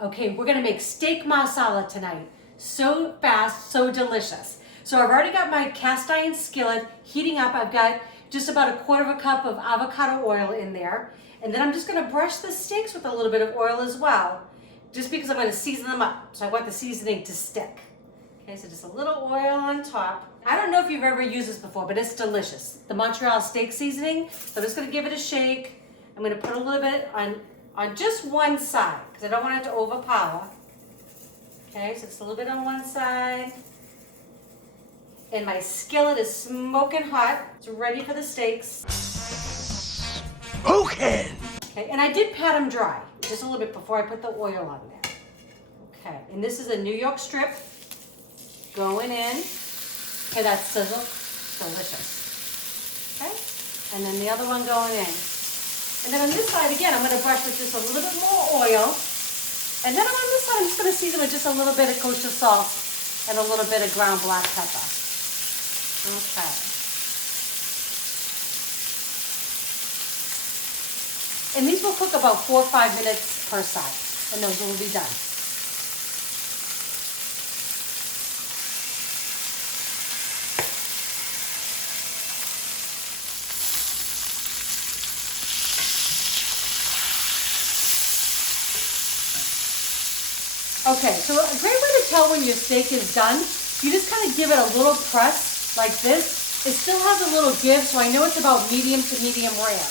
Okay, we're gonna make steak marsala tonight. So fast, so delicious. So I've already got my cast iron skillet heating up. I've got just about 1/4 cup of avocado oil in there. And then I'm just gonna brush the steaks with a little bit of oil as well, just because I'm gonna season them up. So I want the seasoning to stick. Okay, so just a little oil on top. I don't know if you've ever used this before, but it's delicious. The Montreal Steak seasoning. So I'm just gonna give it a shake. I'm gonna put a little bit on just one side, because I don't want it to overpower. Okay, so it's a little bit on one side. And my skillet is smoking hot. It's ready for the steaks. Okay. Okay, and I did pat them dry, just a little bit before I put the oil on there. Okay, and this is a New York strip going in. Okay, that sizzle, delicious. Okay, and then the other one going in. And then on this side, again, I'm gonna brush with just a little bit more oil. And then on this side, I'm just gonna season with just a little bit of kosher salt and a little bit of ground black pepper. Okay. And these will cook about 4 or 5 minutes per side, and those will be done. Okay, so a great way to tell when your steak is done, you just kind of give it a little press like this. It still has a little give, so I know it's about medium to medium rare.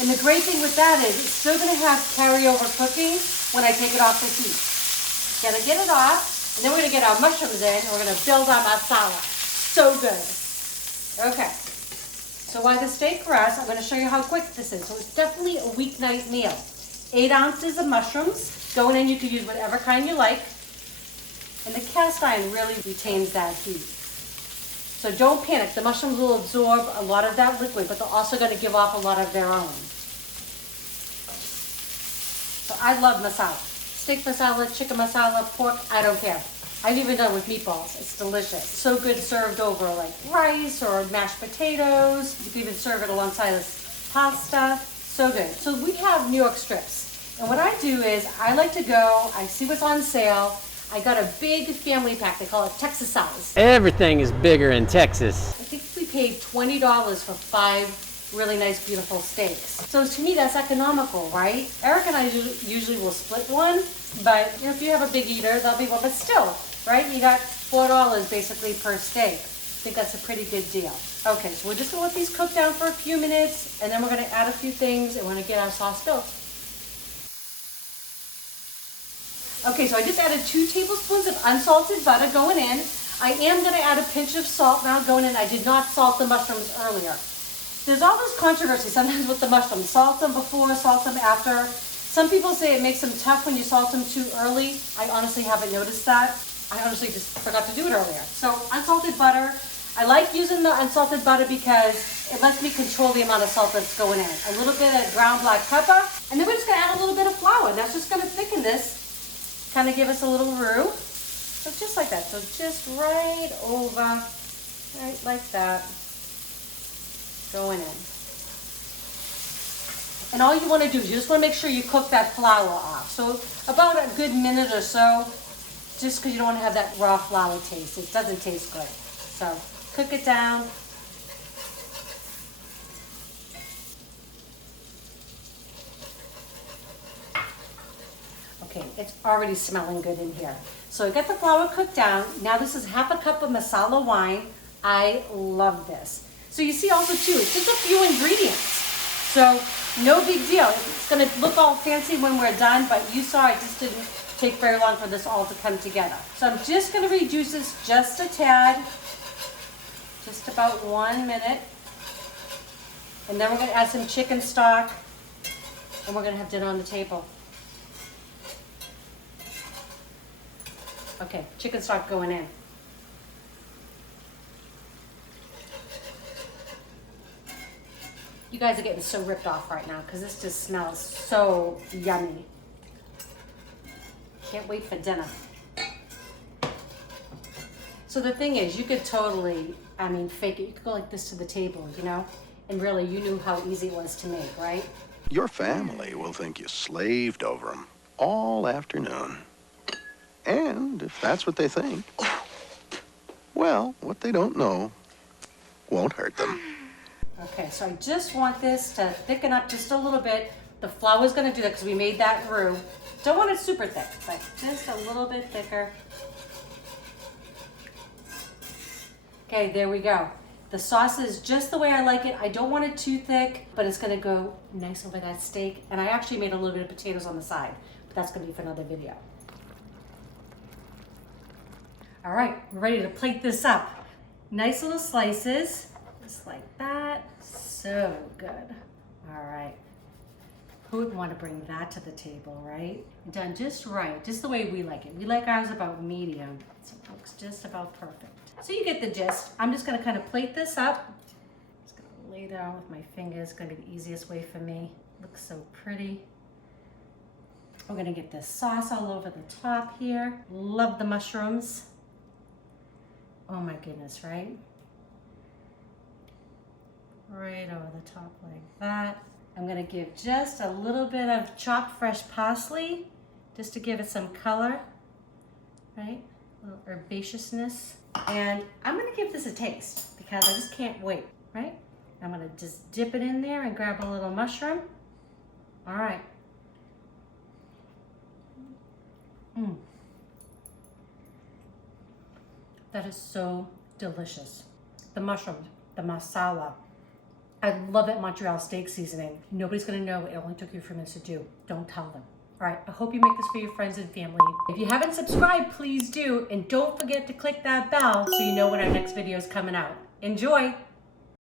And the great thing with that is it's still going to have carryover cooking when I take it off the heat. Gonna get it off, and then we're going to get our mushrooms in, and we're going to build our marsala. So good. Okay, so while the steak rests, I'm going to show you how quick this is. So it's definitely a weeknight meal. 8 ounces of mushrooms. Going in, you can use whatever kind you like. And the cast iron really retains that heat. So don't panic. The mushrooms will absorb a lot of that liquid, but they're also going to give off a lot of their own. So I love masala. Steak masala, chicken masala, pork, I don't care. I've even done it with meatballs. It's delicious. So good served over like rice or mashed potatoes. You can even serve it alongside this pasta. So good. So we have New York strips. And what I do is I like to go, I see what's on sale. I got a big family pack. They call it Texas size. Everything is bigger in Texas. I think we paid $20 for 5 really nice, beautiful steaks. So to me, that's economical, right? Eric and I usually will split one, but if you have a big eater, that'll be one. But still, right? You got $4 basically per steak. I think that's a pretty good deal. Okay, so we're just gonna let these cook down for a few minutes, and then we're gonna add a few things, and we're gonna get our sauce built. Okay, so I just added 2 tablespoons of unsalted butter going in. I am going to add a pinch of salt now going in. I did not salt the mushrooms earlier. There's all this controversy sometimes with the mushrooms. Salt them before, salt them after. Some people say it makes them tough when you salt them too early. I honestly haven't noticed that. I honestly just forgot to do it earlier. So unsalted butter. I like using the unsalted butter because it lets me control the amount of salt that's going in. A little bit of ground black pepper. And then we're just going to add a little bit of flour. That's just going to thicken this. Kind of give us a little roux. So just like that. So just right over, right like that. Going in. And all you want to do is you just want to make sure you cook that flour off. So about a good minute or so, just because you don't want to have that raw flour taste. It doesn't taste good. So cook it down. Okay, it's already smelling good in here. So I got the flour cooked down. Now this is 1/2 cup of Marsala wine. I love this. So you see also too, it's just a few ingredients. So no big deal. It's gonna look all fancy when we're done, but you saw it just didn't take very long for this all to come together. So I'm just gonna reduce this just a tad, just about 1 minute. And then we're gonna add some chicken stock, and we're gonna have dinner on the table. Okay, chicken stock going in. You guys are getting so ripped off right now because this just smells so yummy. Can't wait for dinner. So the thing is, you could totally, fake it. You could go like this to the table, And really, you knew how easy it was to make, right? Your family will think you slaved over them. all afternoon. And if that's what they think, well, what they don't know won't hurt them. Okay, so I just want this to thicken up just a little bit. The flour's gonna do that because we made that roux. Don't want it super thick, but just a little bit thicker. Okay, there we go. The sauce is just the way I like it. I don't want it too thick, but it's gonna go nice over that steak. And I actually made a little bit of potatoes on the side, but that's gonna be for another video. All right, we're ready to plate this up. Nice little slices, just like that. So good. All right. Who wouldn't want to bring that to the table, right? Done just right, just the way we like it. We like ours about medium, so it looks just about perfect. So you get the gist. I'm just gonna kind of plate this up. Just gonna lay down with my fingers. It's gonna be the easiest way for me. Looks so pretty. We're gonna get this sauce all over the top here. Love the mushrooms. Oh my goodness, right? Right over the top like that. I'm gonna give just a little bit of chopped fresh parsley, just to give it some color, right? A little herbaceousness. And I'm gonna give this a taste because I just can't wait, right? I'm gonna just dip it in there and grab a little mushroom. All right. That is so delicious. The mushrooms, the Marsala. I love it, Montreal Steak seasoning. Nobody's gonna know it only took you a few minutes to do. Don't tell them. All right, I hope you make this for your friends and family. If you haven't subscribed, please do. And don't forget to click that bell so you know when our next video is coming out. Enjoy.